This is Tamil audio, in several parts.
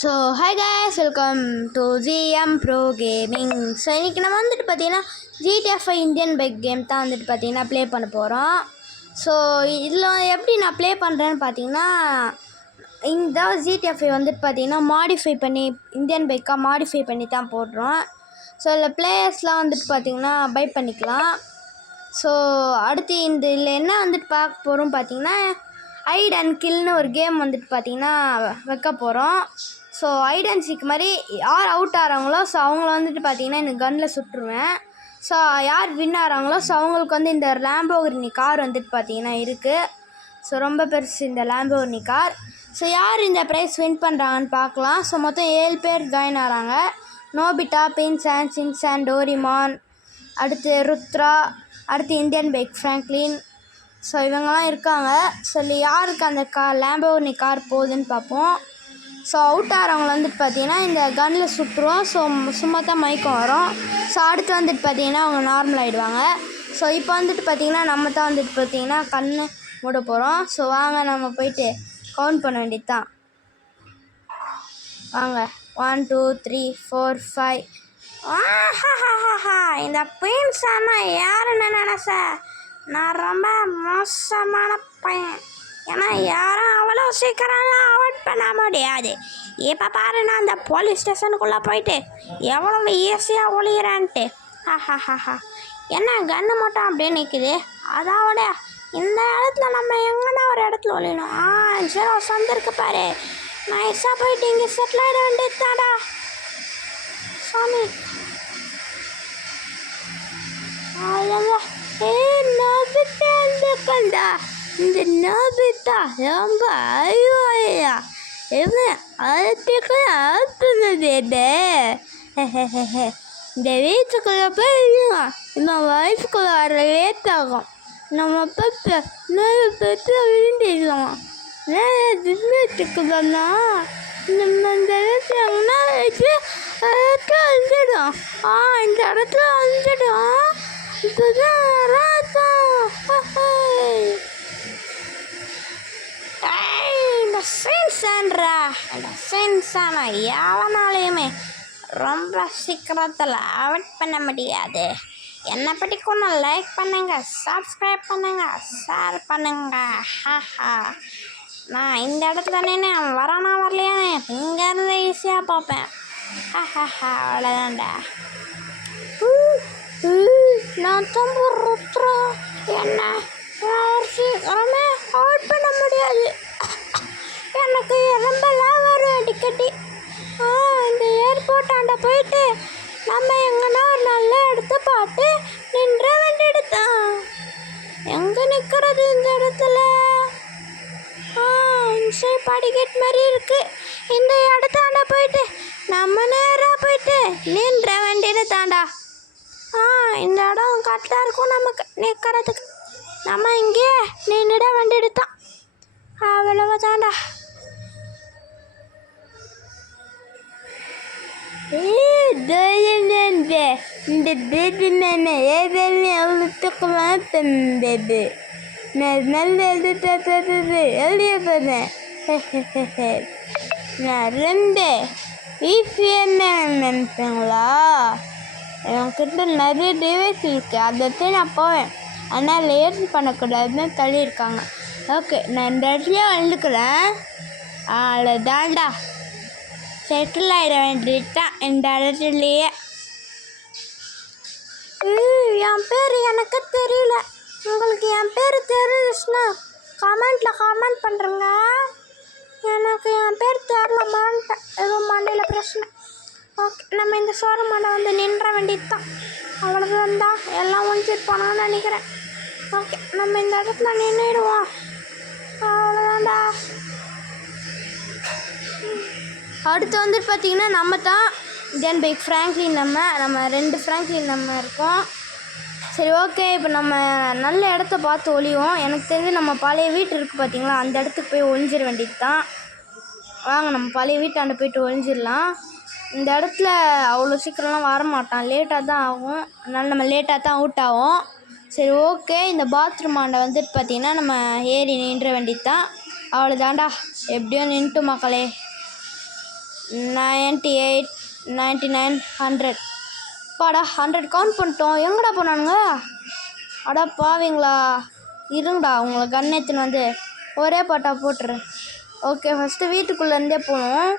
So hi guys, welcome to GM bro gaming. So இன்றைக்கி நம்ம வந்துட்டு பார்த்தீங்கன்னா ஜிடிஎஃப்ஐ இந்தியன் பைக் கேம் தான் வந்துட்டு பார்த்தீங்கன்னா ப்ளே பண்ண போகிறோம். ஸோ இதில் எப்படி நான் ப்ளே பண்ணுறேன்னு பார்த்தீங்கன்னா, இந்த ஜிடிஎஃப்ஐ வந்துட்டு பார்த்தீங்கன்னா மாடிஃபை பண்ணி இந்தியன் பைக்காக மாடிஃபை பண்ணி தான் போடுறோம். ஸோ இதில் பிளேயர்ஸ்லாம் வந்துட்டு பார்த்தீங்கன்னா பை பண்ணிக்கலாம். ஸோ அடுத்து இதில் என்ன வந்துட்டு பார்க்க போகிறோம் பார்த்தீங்கன்னா, ஹைட் அண்ட் கில்னு ஒரு கேம் வந்துட்டு பார்த்தீங்கன்னா வைக்க போகிறோம். ஸோ ஹைட் அண்ட் சீக் மாதிரி யார் அவுட் ஆகிறாங்களோ ஸோ அவங்கள வந்துட்டு பார்த்தீங்கன்னா இந்த கன்னில் சுட்டுருவேன். ஸோ யார் வின் ஆகிறாங்களோ ஸோ அவங்களுக்கு வந்து இந்த லேம்போகிர்னி கார் வந்துட்டு பார்த்தீங்கன்னா இருக்குது. ஸோ ரொம்ப பெருசு இந்த லேம்போகிர்னி கார். ஸோ யார் இந்த ப்ரைஸ் வின் பண்ணுறாங்கன்னு பார்க்கலாம். ஸோ மொத்தம் 7 பேர் ஜாயின் ஆகிறாங்க. நோபிட்டா, பின்சான், சின்சான், டோரிமான், அடுத்து ருத்ரா, அடுத்து இந்தியன் பைக் ஃப்ராங்க்லின். ஸோ இவங்கெல்லாம் இருக்காங்க. ஸோ யாருக்கு அந்த லேம்போகிர்னி கார் போகுதுன்னு பார்ப்போம். ஸோ அவுட் ஆகிறவங்கள வந்துட்டு பார்த்தீங்கன்னா இந்த கன்னில் சுற்றுவோம். ஸோ சும்மா தான் மயக்கம் வரும். ஸோ அடுத்து வந்துட்டு பார்த்தீங்கன்னா அவங்க நார்மல் ஆகிடுவாங்க. ஸோ இப்போ வந்துட்டு பார்த்தீங்கன்னா நம்ம தான் வந்துட்டு பார்த்தீங்கன்னா கண்ணு மூட போகிறோம். ஸோ வாங்க நம்ம போயிட்டு கவுண்ட் பண்ண வேண்டியது தான். வாங்க 1 2 3 4 5. இந்த பின்சானா யாருன்னு நினைச்ச, நான் ரொம்ப மோசமான பையன். ஏன்னா யாரும் அவ்வளோ சீக்கிரம்லாம் அவாய்ட் பண்ண முடியாது. இப்போ பாரு, நான் அந்த போலீஸ் ஸ்டேஷனுக்குள்ளே போயிட்டு எவ்வளோ ஈஸியாக ஒழிகிறேன்ட்டு. என்ன கன்று மட்டும் அப்படியே நிற்குது. அதாவது இந்த இடத்துல நம்ம எங்கன்னா ஒரு இடத்துல ஒழியணும். ஜீரோ வந்துருக்கு பாரு, நைஸாக போயிட்டு இங்கே செட்டில் ஆகிட வேண்டியது தாடா சாமி. நோபிட்டா இந்த நோபிட்டா ரொம்ப ஐயோயா இவன் அதுக்கு ஆத்துனது இந்த வீட்டுக்குள்ளே போய் இந்த வயசுக்குள்ள வர லேட் ஆகும். நம்ம பப்ப பெற்று விழுந்துடலாம். வீட்டுக்குள்ளா நம்ம இந்த வீட்டுனா வச்சு வந்துடும். இந்த இடத்துல வந்துடும். இப்போதான் இந்த சென்சானா எவனாலையுமே ரொம்ப சீக்கிரத்தில் அவாய்ட் பண்ண முடியாது. என்னை பிடிக்கும்னு லைக் பண்ணுங்க, சப்ஸ்கிரைப் பண்ணுங்க, ஷேர் பண்ணுங்க. நான் இந்த இடத்துல நின்று வரானா வரலையானே இங்கேருந்து ஈஸியாக பார்ப்பேன். அவ்வளோதான்டா. நான் தம்பு ருத்ரா, என்ன சீக்கிரமே அவாய்ட் பண்ண முடியாது. எனக்கு எறும்பெல்லாம் வரும் அடிக்கடி. இந்த ஏர்போர்ட்டாண்ட போயிட்டு நம்ம எங்கன்னா ஒரு நல்ல இடத்த பார்த்து நின்ற வேண்டியது தான். எங்கே நிற்கிறது இந்த இடத்துல? படிக்கட் மாதிரி இருக்கு. இந்த இடத்தாண்ட போயிட்டு நம்ம நேராக போயிட்டு நின்ற வேண்டியது தாண்டா. இந்த இடம் கரெக்டாக இருக்கும் நமக்கு நிற்கிறதுக்கு. நம்ம இங்கே நின்றுட வேண்டியது தான். அவ்வளவு தாண்டா. இந்த பேபி மேமே ஏதேமே அவ்வளோத்துக்குலாம் பேபி நான் நல்ல எழுதிய போகிறேன். நான் ரொம்ப நினைப்பீங்களா? என்கிட்ட நிறைய டிவைஸ் இருக்குது, அதை நான் போவேன். ஆனால் லேர்ன் பண்ணக்கூடாதுன்னு தள்ளியிருக்காங்க. ஓகே, நான் இந்த இடத்துலையே வந்துக்கிறேன். அவ்வளோதான்டா, செட்டில் ஆகிட வேண்டியது தான் இந்த இடத்துலையே. என் பேர் எனக்கு தெரியல. உங்களுக்கு என் பேர் தெரிஞ்சுச்சுன்னா கமெண்ட் பண்ணுறேங்க. எனக்கு என் பேர் தெரியலமான்ட்டு ஏதோ மண்டையில் பிரச்சனை. ஓகே, நம்ம இந்த சோறு மண்டை வந்து நின்ற வேண்டியது தான். அவ்வளோதான்டா, எல்லாம் ஒழிச்சிட்டு போனான்னு நினைக்கிறேன். ஓகே, நம்ம இந்த இடத்துல நின்றுடுவோம். அவ்வளோதான்டா. அடுத்து வந்துட்டு பார்த்தீங்கன்னா நம்ம தான் இந்தியன் பைக் ஃப்ராங்க்லின். நம்ம 2 ஃப்ராங்க்லின் நம்ம இருக்கோம். சரி, ஓகே, இப்போ நம்ம நல்ல இடத்த பார்த்து ஒளிவோம். எனக்கு தெரிஞ்சு நம்ம பழைய வீட்டு இருக்குது பார்த்தீங்களா, அந்த இடத்துக்கு போய் ஒழிஞ்சிட வேண்டியது தான். வாங்க நம்ம பழைய வீட்டாண்ட போய்ட்டு ஒழிஞ்சிடலாம். இந்த இடத்துல அவ்வளோ சீக்கிரம்லாம் வரமாட்டான், லேட்டாக தான் ஆகும். அதனால் நம்ம லேட்டாக தான் அவுட் ஆகும். சரி, ஓகே, இந்த பாத்ரூம் ஆண்டை வந்துட்டு பார்த்தீங்கன்னா நம்ம ஏறி நின்ற வேண்டியது தான். அவ்வளோதாண்டா, எப்படியோ நின்றுட்டு மக்களே. 98 99 100. பாடா 100 கவுண்ட் பண்ணிட்டோம். எங்கடா போனானுங்க? அடா பாவீங்களா, இருங்கடா உங்களை கன் எடுத்துன்னு வந்து ஒரே பாட்டா போட்டுரு. ஓகே, ஃபஸ்ட்டு வீட்டுக்குள்ளேருந்தே போகணும்.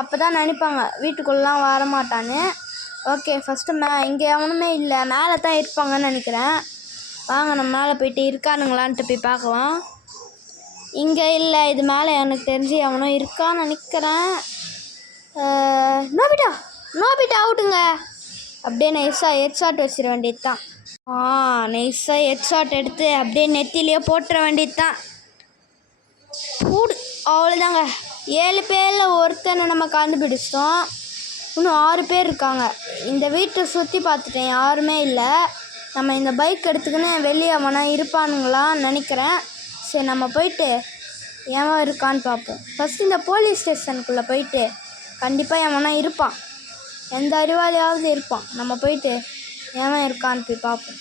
அப்போ தான் நினைப்பாங்க வீட்டுக்குள்ளெலாம் வரமாட்டான்னு. ஓகே, ஃபஸ்ட்டு இங்கே எவனுமே இல்லை, மேலே தான் இருப்பாங்கன்னு நினைக்கிறேன். வாங்க நம்ம மேலே போயிட்டு இருக்கானுங்களான்ட்டு போய் பார்க்கலாம். இங்கே இல்லை, இது மேலே எனக்கு தெரிஞ்சு எவனோ இருக்கான்னு நினைக்கிறேன். நோபிட்டா அவுட்டுங்க. அப்படியே நைஸாக ஹெட்ஷாட் வச்சிட வேண்டியது தான். நைஸாக ஹெட்ஷாட் எடுத்து அப்படியே நெத்திலேயே போட்டுற வேண்டியது தான். அவ்வளோதாங்க. 7 பேரில் ஒருத்தனை நம்ம கண்டுபிடிச்சிட்டோம். இன்னும் 6 பேர் இருக்காங்க. இந்த வீட்டை சுற்றி பார்த்துட்டேன், யாருமே இல்லை. நம்ம இந்த பைக் எடுத்துக்கின்னு வெளியே அவனா இருப்பானுங்களான்னு நினைக்கிறேன். சரி, நம்ம போயிட்டு எவன் இருக்கான்னு பார்ப்போம். ஃபஸ்ட்டு இந்த போலீஸ் ஸ்டேஷனுக்குள்ளே போயிட்டு கண்டிப்பாக எவனா இருப்பான், எந்த அறிவாளியாவது இருப்பான். நம்ம போயிட்டு எவன் இருக்கான்னு போய் பார்ப்போம்.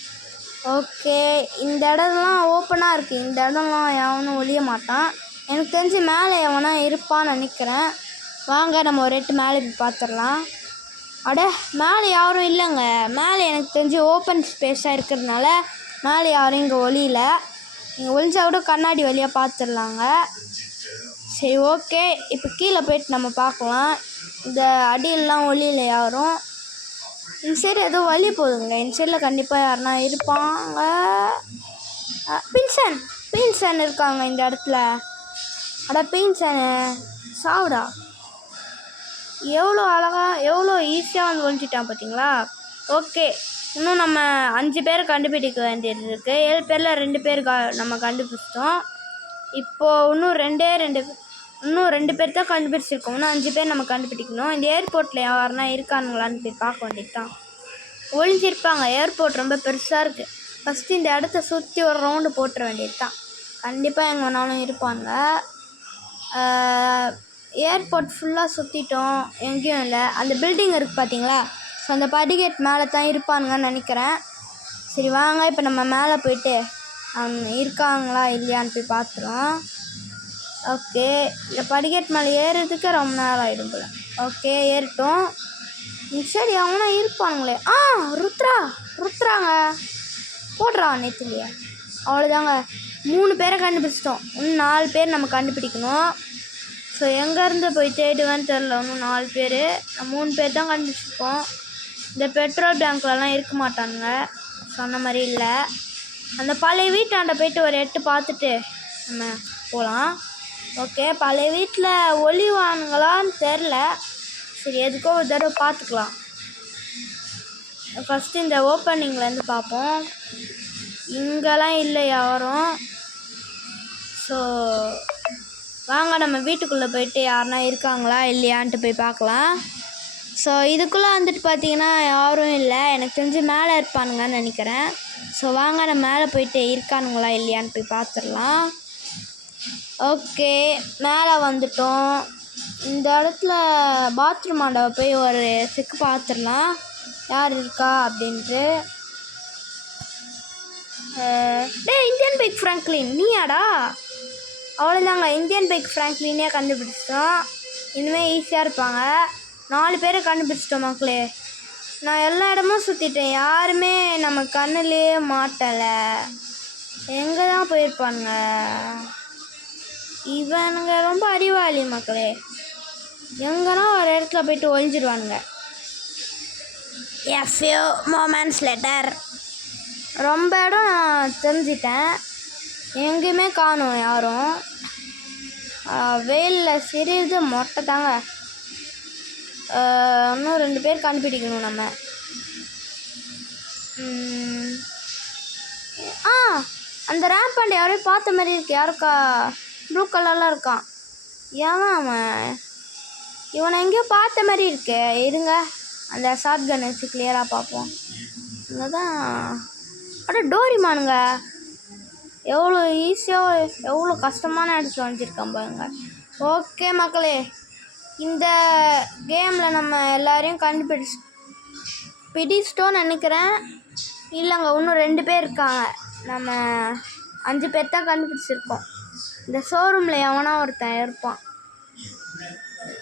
ஓகே, இந்த இடம்லாம் ஓப்பனாக இருக்குது. இந்த இடம்லாம் எவனும் ஒழிய மாட்டான். எனக்கு தெரிஞ்சு மேலே எவனா இருப்பான்னு நினைக்கிறேன். வாங்க நம்ம ஒரு எட்டு மேலே போய் பார்த்துடலாம். மேலே யாரும் இல்லைங்க. மேலே எனக்கு தெரிஞ்சு ஓப்பன் ஸ்பேஸாக இருக்கிறதுனால மேலே யாரும் இங்கே ஒளியில. இங்கே ஒளிஞ்சா கூட கண்ணாடி வழியாக பார்த்துடலாங்க. சரி, ஓகே, இப்போ கீழே போயிட்டு நம்ம பார்க்கலாம். இந்த அடியெல்லாம் ஒளியில் யாரும். இந்த சைடு ஏதோ வழி போகுதுங்க. இந்த சைடில் கண்டிப்பாக யாருனா இருப்பாங்க. பின்சன் இருக்காங்க இந்த இடத்துல. பின்சனு சாவுடா. எவ்வளோ அழகாக எவ்வளோ ஈஸியாக வந்து ஒழிச்சிட்டான் பார்த்தீங்களா. ஓகே, இன்னும் நம்ம 5 பேரை கண்டுபிடிக்க வேண்டியது இருக்குது. 7 பேரில் 2 பேர் நம்ம கண்டுபிடிச்சிட்டோம். இப்போது இன்னும் 2 பேர் தான் கண்டுபிடிச்சிருக்கோம். இன்னும் 5 பேர் நம்ம கண்டுபிடிக்கணும். இந்த ஏர்போர்ட்டில் யாருனா இருக்கானுங்களான்னு போய் பார்க்க வேண்டியது தான். ஒழிஞ்சிருப்பாங்க. ஏர்போர்ட் ரொம்ப பெருசாக இருக்குது. ஃபஸ்ட்டு இந்த இடத்த சுற்றி ஒரு ரவுண்டு போட்டுற வேண்டியது தான். கண்டிப்பாக எங்கே வேணாலும் இருப்பாங்க. ஏர்போர்ட் ஃபுல்லாக சுற்றிட்டோம், எங்கேயும் இல்லை. அந்த பில்டிங் இருக்குது பார்த்தீங்களா, ஸோ அந்த படிக்கட் மேலே தான் இருப்பானுங்கன்னு நினைக்கிறேன். சரி வாங்க, இப்போ நம்ம மேலே போயிட்டு இருக்காங்களா இல்லையான்னு போய் பார்த்துறோம். ஓகே, இந்த படிக்கட் மேலே ஏறுறதுக்கு ரொம்ப நேரம் ஆகிடும் போல. ஓகே, ஏறிட்டோம். சரி, அவனா இருப்பானுங்களே. ருத்ராங்க போடுறா நெத்திலேயே. அவ்வளோதாங்க, 3 பேரை கண்டுபிடிச்சிட்டோம். இன்னும் 4 பேர் நம்ம கண்டுபிடிக்கணும். ஸோ எங்கேருந்து போய் தேடுவேன்னு தெரில. இன்னும் 4 பேர், 3 பேர் தான் கண்டுபிடிச்சிருக்கோம். இந்த பெட்ரோல் பேங்க்லலாம் இருக்க மாட்டானுங்க, சொன்ன மாதிரி இல்லை. அந்த பழைய வீட்டாண்ட போயிட்டு ஒரு எட்டு பார்த்துட்டு நம்ம போகலாம். ஓகே, பழைய வீட்டில் ஒளிவானுங்களான்னு தெரில. சரி, எதுக்கோ ஒரு தடவை பார்த்துக்கலாம். ஃபஸ்ட்டு இந்த ஓப்பனிங்லேருந்து பார்ப்போம். இங்கெல்லாம் இல்லை யாரும். ஸோ வாங்க நம்ம வீட்டுக்குள்ளே போயிட்டு யாருனா இருக்காங்களா இல்லையான்ட்டு போய் பார்க்கலாம். ஸோ இதுக்குள்ளே வந்துட்டு பார்த்தீங்கன்னா யாரும் இல்லை. எனக்கு தெரிஞ்சு மேலே இருப்பானுங்கன்னு நினைக்கிறேன். ஸோ வாங்க நம்ம மேலே போயிட்டு இருக்கானுங்களா இல்லையான்னு போய் பார்த்துடலாம். ஓகே, மேலே வந்துட்டோம். இந்த இடத்துல பாத்ரூம் ஆண்டவை போய் ஒரு செக்கு பார்த்துடலாம் யார் இருக்கா அப்படின்ட்டு. இந்தியன் பைக் ஃப்ராங்க்லின் நீயாடா? அவ்வளோதாங்க, இந்தியன் பைக் ஃப்ராங்க்லினே கண்டுபிடிச்சிட்டோம். இனிமேல் ஈஸியாக இருப்பாங்க. 4 பேரை கண்டுபிடிச்சிட்டோம் மக்களே. நான் எல்லா இடமும் சுற்றிட்டேன், யாருமே நம்ம கண்ணுலேயே மாட்டலை. எங்கே தான் போயிருப்பானுங்க இவனுங்க? ரொம்ப அறிவாளி மக்களே. எங்கன்னா ஒரு இடத்துல போயிட்டு ஒழிஞ்சிடுவானுங்க. A few moments later. ரொம்ப இடம் நான் தெரிஞ்சிட்டேன், எங்கேயுமே காணும் யாரும். வெயிலில் சிறிது மொட்டை தாங்க. இன்னும் 2 பேர் கண்டுபிடிக்கணும் நம்ம. அந்த ரேம்பாண்ட் யாரையும் பார்த்த மாதிரி இருக்கு. யாருக்கா? ப்ளூ கலரில் இருக்கான். ஏன் அவன்? இவனை எங்கேயோ பார்த்த மாதிரி இருக்கு. இருங்க, அந்த ஷார்ட் கன் வச்சு கிளியராக பார்ப்போம். இங்கே தான் டோரிமானுங்க. எவ்வளோ ஈஸியாக எவ்வளோ கஷ்டமான இடத்துல வந்துருக்கான் பாருங்க. ஓகே மக்களே, இந்த கேமில் நம்ம எல்லோரையும் பிடிச்சிட்டோன்னு நினைக்கிறேன். இல்லைங்க, இன்னும் 2 பேர் இருக்காங்க. நம்ம 5 பேர் தான் கண்டுபிடிச்சிருக்கோம். இந்த ஷோரூமில் எவனா ஒருத்தன் இருப்பான்.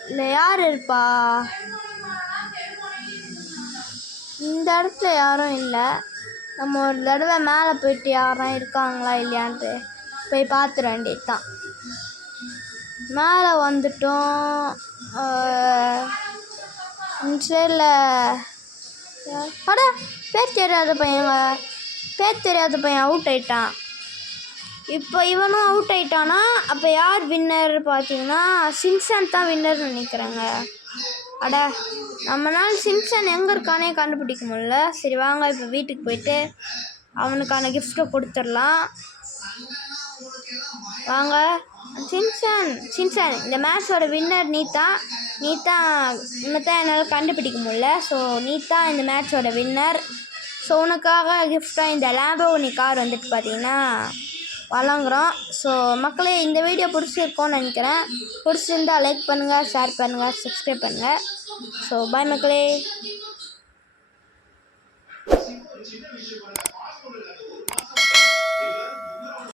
இல்லை யார் இருப்பா? இந்த இடத்துல யாரும் இல்லை. நம்ம ஒரு தடவை மேலே போயிட்டு யாரும் இருக்காங்களா இல்லையான்ட்டு போய் பார்த்துட வேண்டியது தான். மேலே வந்துட்டோம். சைடில் அட பேர் தெரியாத பையன் அவுட் ஆயிட்டான். இப்போ இவனும் அவுட் ஆயிட்டானா? அப்போ யார் வின்னர் பார்த்தீங்கன்னா சிம்சன் தான் வின்னர் நினைக்கிறேங்க. அட நம்மளால் சிம்சன் எங்கே இருக்கானே கண்டுபிடிக்க முடியல. சரி வாங்க இப்போ வீட்டுக்கு போயிட்டு அவனுக்கான கிஃப்ட்டை கொடுத்துடலாம். வாங்க சிம்சன் இந்த மேட்சோட வின்னர் நீ தான் என்னால் கண்டுபிடிக்க முடியல. ஸோ நீ தான் இந்த மேட்சோட வின்னர். ஸோ உனக்காக கிஃப்டாக இந்த லேம்போர்கினி கார் வந்துட்டு பார்த்தீங்கன்னா வழங்குகிறோம். ஸோ மக்களே இந்த வீடியோ பிடிச்சிருக்கோன்னு நினைக்கிறேன். பிடிச்சிருந்தால் லைக் பண்ணுங்கள், ஷேர் பண்ணுங்கள், சப்ஸ்கிரைப் பண்ணுங்கள். ஸோ பாய் மக்களே.